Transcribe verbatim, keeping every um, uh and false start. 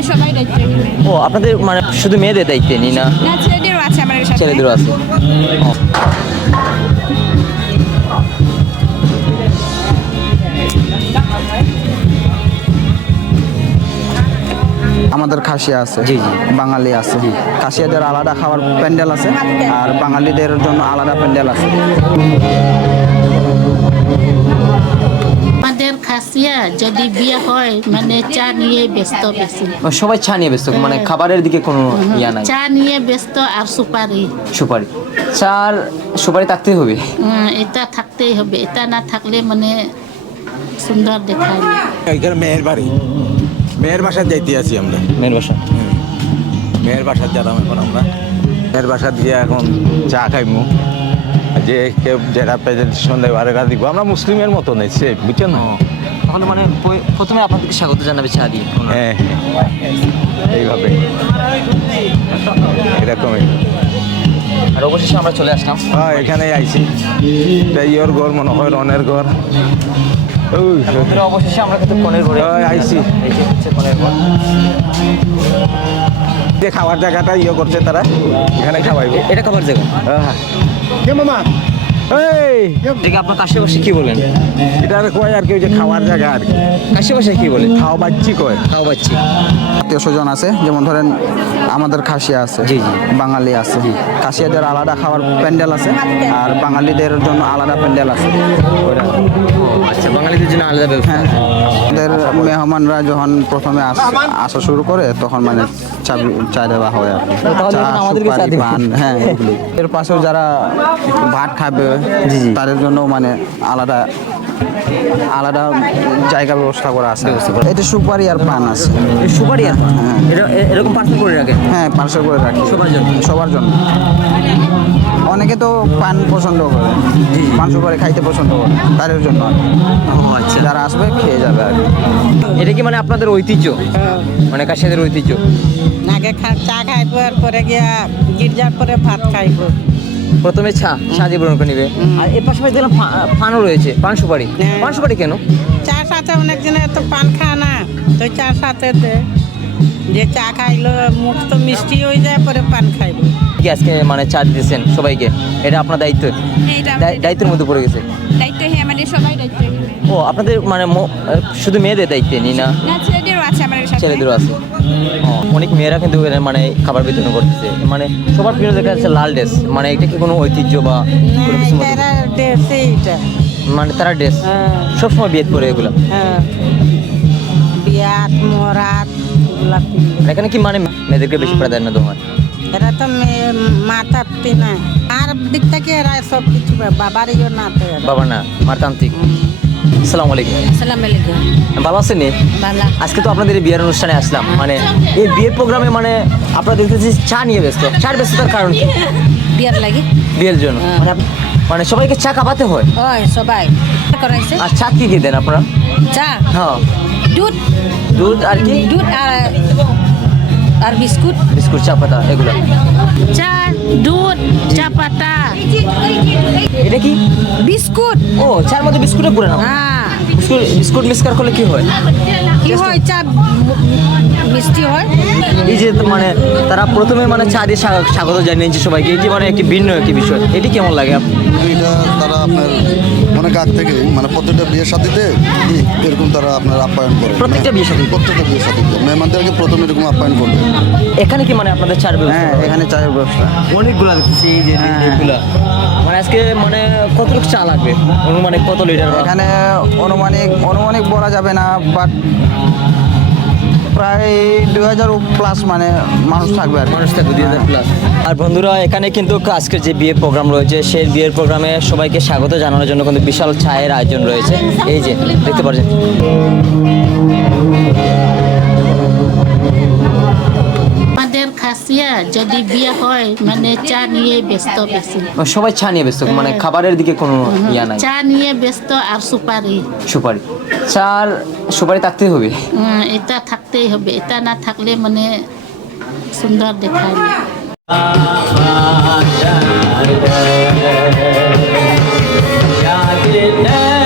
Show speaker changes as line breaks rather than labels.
সবাই দায়িত্ব নেবে।
ও আপনাদের মানে শুধু মেয়েদের দায়িত্বে নি না?
না, ছেলেদেরও আছে আমাদের সাথে।
ছেলেদেরও আছে। ও।
আমাদের খাসিয়া আছে,
জি জি
বাঙালি আছে। খাসিয়াদের আলাদা খাবার প্যান্ডেল আছে আর বাঙালিদের জন্য আলাদা প্যান্ডেল আছে।
আমাদের খাসিয়া যদি বিয়ে হয় মানে চা নিয়ে ব্যস্ত বেশি।
ও, সবাই চা নিয়ে ব্যস্ত, মানে খাবারের দিকে কোনো ইয়া নাই।
চা নিয়ে ব্যস্ত আর সুপারি।
সুপারি, চার সুপারি থাকতেই হবে।
উম, এটা থাকতেই হবে, এটা না থাকলে মানে সুন্দর দেখায় না।
এখানে মেয়ের বাড়ি, মেয়ের বাসায় যাইতে আছি আমরা।
মেন বাসা।
মেয়ের বাসায় যেতাম এখন আমরা। মেয়ের বাসা দিয়ে এখন চা খাইমু, যে কেউ যেটা পেয়ে সন্ধ্যায় বারেটা দিব। আমরা মুসলিমের মতো নেই সে, বুঝছেন না?
তখন মানে প- প্রথমে আপনাদেরকে স্বাগত জানাবে চা দিয়ে।
হ্যাঁ এইভাবে এরকমই।
আর অবশেষে আমরা চলে আসলাম।
হ্যাঁ এখানেই আইছি, এটা ইয়োর ঘর মনে হয়, রনের ঘর। ওই
বন্ধুরা, অবশেষে আমরা কিন্তু কনের ঘরে
ওই আইছি।
এই যে হচ্ছে কনের ঘর।
যে খাওয়ার জায়গাটা ইয়ে করছে তারা, এখানে খাওয়াইব।
এ- এটা খাবার জায়গা।
হ্যাঁ এই
এটাকে আপনার কাশি ভাষায় কি বলেন?
এটা আর কয় আর কি, ওই যে খাওয়ার জায়গা আর কি,
কাশি ভাষায় কি বলে?
খাওয়া বাচ্চি কয়।
তাও পাচ্ছি।
আত্মীয় স্বজন আছে, যেমন ধরেন আমাদের খাসিয়া আছে,
জি, জি।
বাঙালি আছে। খাসিয়াদের আলাদা খাবার প্যান্ডেল আছে আর বাঙালিদের জন্য আলাদা প্যান্ডেল আছে। ওইটা
আচ্ছা, বাঙালিদের জন্য আলাদা ব্যবস্থা।
হ্যাঁ, আমাদের মেহমানরা যখন প্রথমে আস- আসা শুরু করে তখন মানে চা চা দেওয়া হয় আর কি।
তাহলে
চা,
এখন আমাদেরকে চা
সুপারি,
দিবেন?
পান, হ্যাঁ এগুলো। এর পাশেও যারা ভাত খাবে
জি, জি।
তাদের জন্য মানে আলাদা আলাদা জায়গা ব্যবস্থা করা আছে। এটা সুপারি আর পান আছে।
এই সুপারি আর পান?
হ্যাঁ।
এটা- এ- এরকম পার্সেল করে রাখেন?
হ্যাঁ, পার্সেল করে রাখি
সবার জন্য?
সবার জন্য। অনেকে তো পান পছন্দ করে, পান সুপারি খাইতে পছন্দ করে, তাদের জন্য আর কি।
ও আচ্ছা।
যারা আসবে খেয়ে যাবে আর কি।
এটা কি মানে আপনাদের ঐতিহ্য, মানে কাশিয়াদের ঐতিহ্য?
আগে খা চা খাইব আর পরে গিয়া গির্জার পরে ভাত খাইব।
প্রথমে চা চা দিয়ে গ্রহণ করে নিবে। আর এর পাশাপাশি দেখলাম পা- পানও রয়েছে, পান সুপারি।
হ্যাঁ।
পান সুপারি কেন?
চার সাথে অনেক দিনে তো পান খায় না, তো চার সাথে দে যে চা খাইলো মুখ তো মিষ্টি হয়ে যায়, পরে পান খাইব।
কি আজকে মানে চা দিয়েছেন সবাইকে, এটা আপনার দায়িত্ব?
এটা
দায়- দায়িত্বের মধ্যে পড়ে গেছে।
দায়িত্ব, হ্যাঁ আমাদের সবাই দায়িত্ব নেবে।
ও আপনাদের মানে ম- শুধু মেয়েদের দায়িত্বে নি না?
না, ছেলেদেরও আছে আমাদের সাথে।
ছেলেদেরও আছে। ও, অনেক মেয়েরা কিন্তু এখানে মানে খাবার বিতরণ করতেছে। মানে সবার প্রিয় দেখা যাচ্ছে লাল ড্রেস, মানে এটা কি কোনো ঐতিহ্য বা কোনো কিছু মধ্যে-
তারা দেশে এটা।
মানে তারা ড্রেস
হ্যাঁ,
সবসময় বিয়ে করে এগুলো।
হ্যাঁ। বিয়াত মরাত এগুলা পিন্ধে।
আর এখানে কি মানে মেয়েদেরকে বেশি প্রাধান্য দেওয়া হয়?
এরা তো মেয়ে মাথা পিটি না, আর দিক থেকে এরা সব কিছু বাবার ইয়ে না তো এরা।
বাবা না, মারতান্ত্রিক। আসসালামু আলাইকুম।
আসসালামু আলাইকুম।
ভালো আছেন নি?
ভালো।
আজকে তো আপনাদের এই বিয়ের অনুষ্ঠানে আসলাম, মানে এই বিয়ের প্রোগ্রামে মানে আপনারা দেখতেছি চা নিয়ে ব্যস্ত। চার ব্যস্ততার কারণ কি?
বিয়ার লাগে
বিয়ের জন্য মানে আপ- মানে সবাইকে চা খাওয়াতে হয়।
ওই সবাই করাইছে
আর চা কি কি দেন আপনারা?
চা,
হ্যাঁ,
দুধ,
দুধ আর কি?
দুধ আর আর বিস্কুট।
বিস্কুট, চা পাতা এগুলো।
চা, দুধ, চা পাতা।
এটা কি?
বিস্কুট।
ও, চার মধ্যে বিস্কুটে পুরে না?
হ্যাঁ,
বিস্কুট বিস্কুট মিক্সকার করলে কি হয়?
কি হয় চা মিষ্টি হয়।
এই যে মানে তারা প্রথমে মানে চা দিয়ে স্বা- স্বাগত জানিয়েছে সবাইকে, এটি মানে একটি ভিন্ন একটি বিষয়। এটি কেমন লাগে আপ-
এটা তারা আপনার অনেক আগ থেকে মানে প্রত্যেকটা বিয়ের সাথীতে এরকম তারা আপনার আপ্যায়ন করে।
প্রত্যেকটা বিয়ের সাথী?
প্রত্যেকটা বিয়ের সাথীতে মেহমানদেরকে প্রথমে এরকম আপ্যায়ন করবে।
এখানে কি মানে আপনাদের চার ব্যবস্থা?
হ্যাঁ, এখানে চায়ের ব্যবস্থা।
অনেকগুলো দেখতেছি, এই যে
হ্যাঁ।
এগুলা। মানে আজকে মানে কতটুকু চা লাগবে, অনুমানিক কত লিটার? বা-
এখানে অনুমানিক অনুমানিক বলা যাবে না, বাট প্রায় দুই হাজার প্লাস মানে মানুষ থাকবে আর কি।
মানুষ থাকবে দুই হাজার প্লাস। আর বন্ধুরা, এখানে কিন্তু আজকের যে বিয়ের প্রোগ্রাম রয়েছে, সেই বিয়ের প্রোগ্রামে সবাইকে স্বাগত জানানোর জন্য কিন্তু বিশাল চায়ের আয়োজন রয়েছে। এই যে দেখতে পাচ্ছেন।
আমাদের খাসিয়া যদি বিয়ে হয় মানে চা নিয়ে ব্যস্ত বেশি।
সবাই চা নিয়ে ব্যস্ত, মানে খাবারের দিকে কোনো ইয়া নাই।
চা নিয়ে ব্যস্ত আর সুপারি।
সুপারি, চার সুপারি থাকতেই হবে।
উম, এটা থাকতেই হবে, এটা না থাকলে মানে সুন্দর দেখায় না।